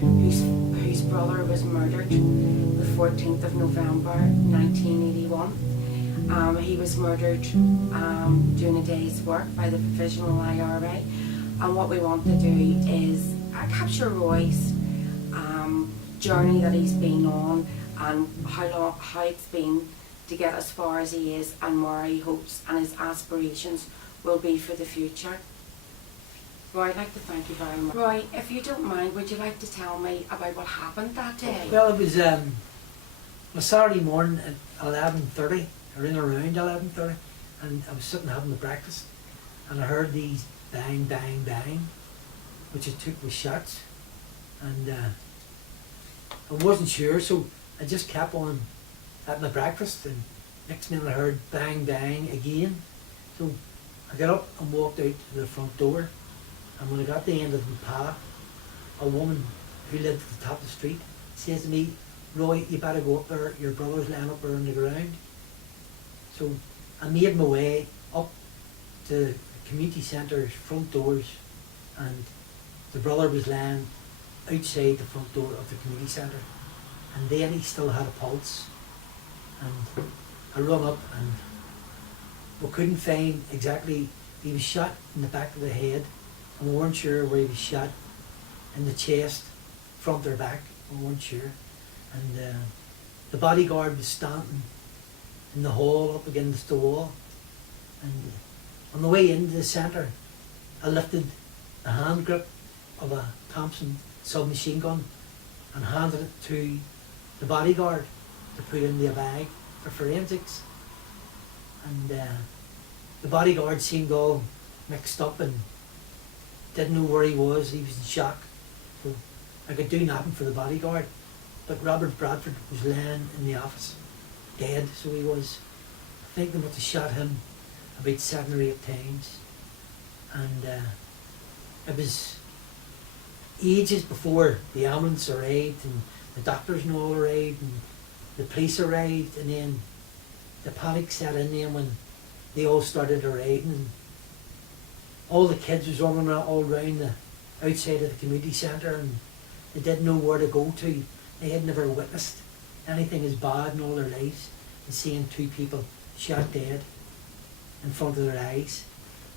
whose brother was murdered the 14th of November 1981. He was murdered doing a day's work by the Provisional IRA, and what we want to do is capture Roy's journey that he's been on, and how it's been to get as far as he is, and where he hopes and his aspirations will be for the future. Roy, I'd like to thank you very much. Roy, if you don't mind, would you like to tell me about what happened that day? Well, it was a Saturday morning at 11:30, or in around 11:30, and I was sitting having the breakfast, and I heard these bang, bang, bang, which I took with shots, and I wasn't sure, so I just kept on at my breakfast, and next minute I heard bang, bang again. So I got up and walked out to the front door, and when I got to the end of the path, a woman who lived at the top of the street says to me, "Roy, you better go up there, your brother's laying up there on the ground." So I made my way up to the community centre's front doors, and the brother was laying outside the front door of the community centre, and then he still had a pulse, and I run up, and we couldn't find exactly. He was shot in the back of the head, and we weren't sure where he was shot, in the chest, front or back, we weren't sure. And the bodyguard was standing in the hall up against the wall, and on the way into the centre I lifted the hand grip of a Thompson submachine gun and handed it to the bodyguard to put into a bag for forensics. And the bodyguard seemed all mixed up and didn't know where he was in shock. So I could do nothing for the bodyguard. But Robert Bradford was laying in the office, dead, so he was. I think they must have shot him about 7 or 8 times. And it was ages before the ambulance arrived, and the doctors and all arrived, and the police arrived, and then the panic set in then when they all started arriving, and all the kids was running all around the outside of the community centre, and they didn't know where to go to. They had never witnessed anything as bad in all their lives, and seeing 2 people shot dead in front of their eyes.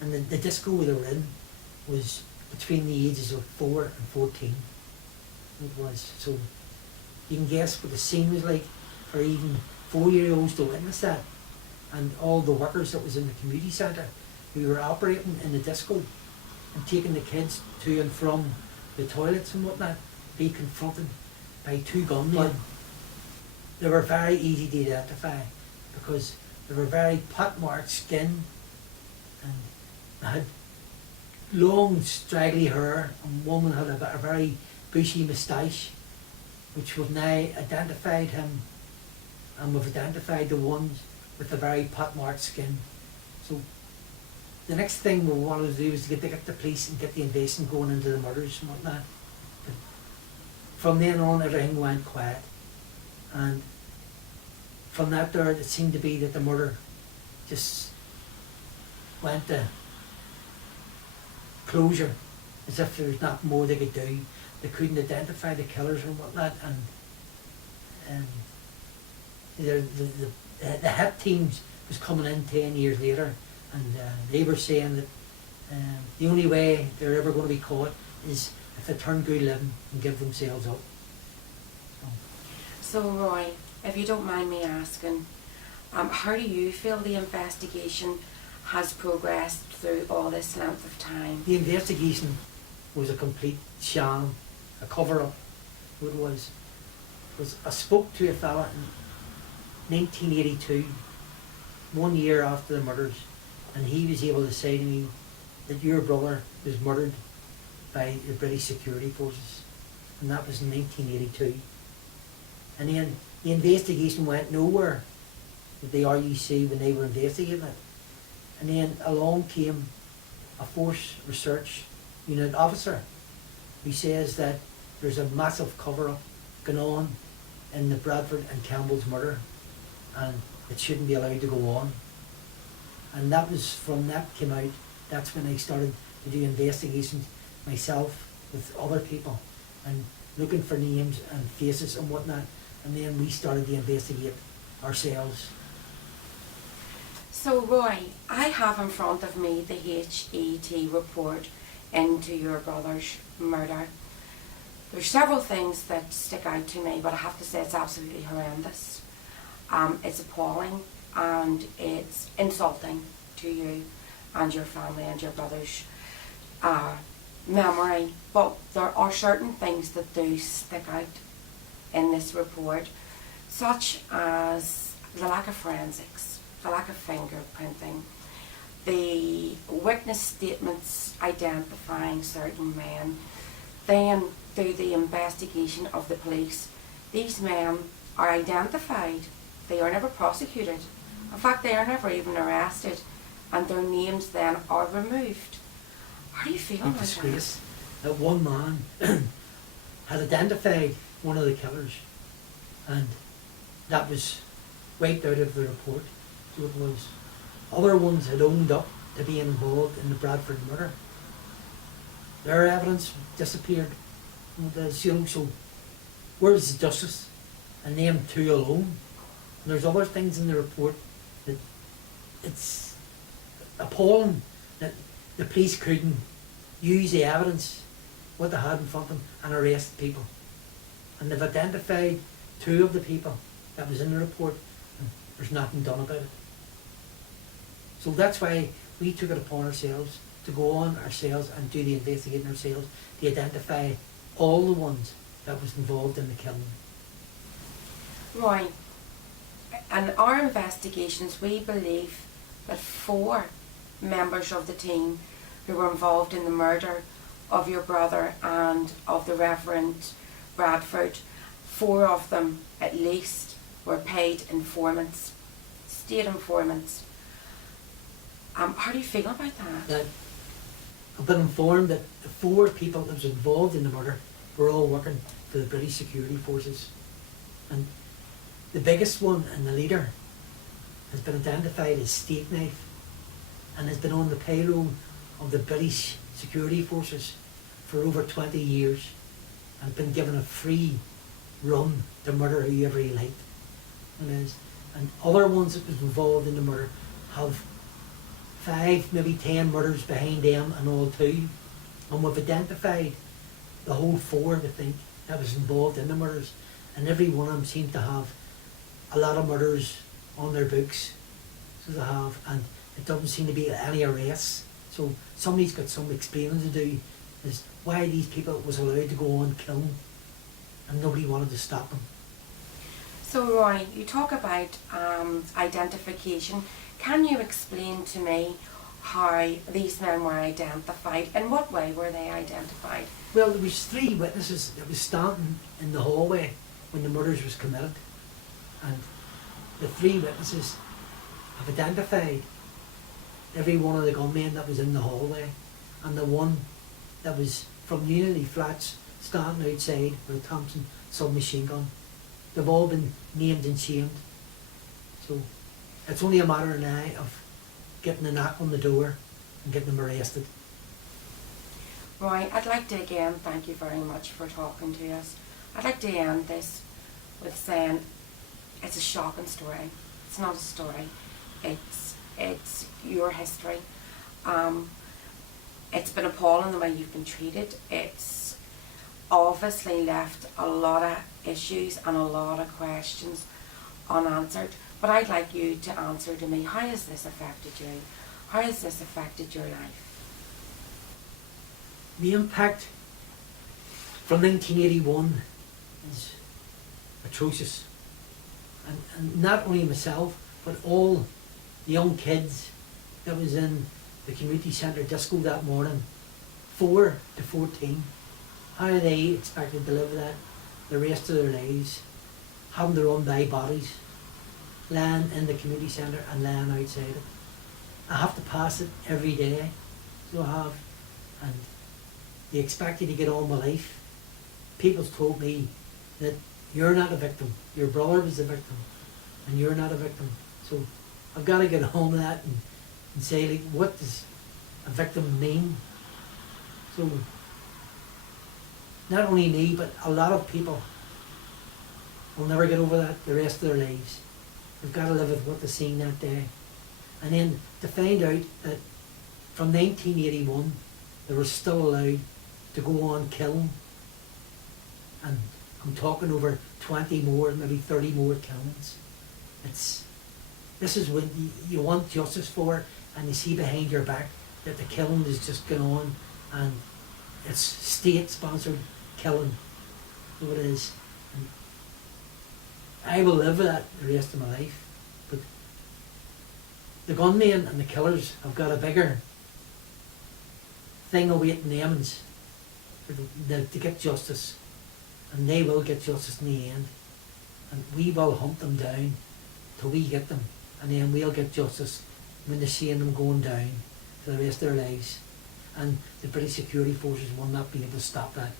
And the disco they were in was between the ages of 4 and 14. It was. So you can guess what the scene was like for even 4-year-olds to witness that. And all the workers that was in the community centre who were operating in the disco and taking the kids to and from the toilets and whatnot, be confronted by 2 gunmen. They were very easy to identify because they were very pock-marked skin, and they had long straggly hair, and one had a very bushy moustache, which we've now identified him, and we've identified the ones with the very pock-marked skin. So the next thing we wanted to do was to get the police and get the investigation going into the murders and whatnot. But from then on, everything went quiet, and from that there, it seemed to be that the murder just went to closure, as if there was nothing more they could do. They couldn't identify the killers and whatnot, and the HIT teams was coming in 10 years later, and they were saying that the only way they're ever going to be caught is if they turn good living and give themselves up. So Roy, if you don't mind me asking, how do you feel the investigation has progressed through all this length of time? The investigation was a complete sham, a cover-up. It was I spoke to a fella in 1982, 1 year after the murders, and he was able to say to me that your brother was murdered by the British security forces, and that was in 1982. And then the investigation went nowhere with the RUC when they were investigating it. And then along came a Force Research Unit officer who says that there's a massive cover-up going on in the Bradford and Campbell's murder, and it shouldn't be allowed to go on. And that was, from that came out, that's when I started to do investigations myself with other people. And looking for names and faces and whatnot, and then we started to investigate ourselves. So Roy, I have in front of me the Hitch ET report into your brother's murder. There's several things that stick out to me, but I have to say it's absolutely horrendous. It's appalling and it's insulting to you and your family and your brother's memory. But there are certain things that do stick out in this report, such as the lack of forensics, the lack of fingerprinting, the witness statements identifying certain men. Then through the investigation of the police, these men are identified. They are never prosecuted. In fact, they are never even arrested, and their names then are removed. How do you feel about that? Disgrace that one man had identified one of the killers, and that was wiped out of the report. So it was. Other ones had owned up to being involved in the Bradford murder. Their evidence disappeared. So where's the justice? And them two alone. And there's other things in the report that it's appalling that the police couldn't use the evidence, what they had in front of them, and arrest people. And they've identified two of the people that was in the report, and there's nothing done about it. So that's why we took it upon ourselves to go on ourselves and do the investigating ourselves to identify all the ones that was involved in the killing. Roy, in our investigations, we believe that 4 members of the team who were involved in the murder of your brother and of the Reverend Bradford, 4 of them at least were paid informants, state informants. How do you feel about that? I've been informed that the 4 people that was involved in the murder were all working for the British security forces. And the biggest one and the leader has been identified as Steak Knife and has been on the payroll of the British security forces for over 20 years and been given a free run to murder whoever he liked. And other ones that was involved in the murder have 5, maybe 10 murders behind them and all too. And we've identified the whole 4, I think, that was involved in the murders. And every one of them seemed to have a lot of murders on their books. So they have, and it doesn't seem to be any arrests. So somebody's got some explaining to do as why these people was allowed to go on killing and nobody wanted to stop them. So Roy, you talk about identification. Can you explain to me how these men were identified? In what way were they identified? Well, there was 3 witnesses that was standing in the hallway when the murders was committed, and the 3 witnesses have identified every one of the gunmen that was in the hallway, and the one that was from Unity Flats standing outside with a Thompson submachine gun. They've all been named and shamed. So it's only a matter now of getting a knock on the door and getting them arrested. Roy, I'd like to again thank you very much for talking to us. I'd like to end this with saying it's a shocking story. It's not a story. It's your history. It's been appalling the way you've been treated. It's obviously left a lot of issues and a lot of questions unanswered. But I'd like you to answer to me, how has this affected you? How has this affected your life? The impact from 1981 is atrocious. And not only myself, but all the young kids that was in the community centre disco that morning, 4 to 14. How are they expected to live with that the rest of their lives, having to run by bodies, lying in the community centre and lying outside it? I have to pass it every day, so I have, and they expect you to get on with life. People's told me that you're not a victim, your brother was a victim, and you're not a victim. So I've got to get on with that and say, like, what does a victim mean? So not only me, but a lot of people will never get over that the rest of their lives. They've got to live with what they seen that day. And then to find out that from 1981 they were still allowed to go on killing, and I'm talking over 20 more, maybe 30 more killings. This is when you want justice for it, and you see behind your back that the killing is just going on, and it's state-sponsored killing. So it is. And I will live with that the rest of my life. But the gunmen and the killers have got a bigger thing awaiting them to get justice. And they will get justice in the end. And we will hunt them down till we get them. And then we'll get justice when they're seeing them going down for the rest of their lives. And the British security forces will not be able to stop that.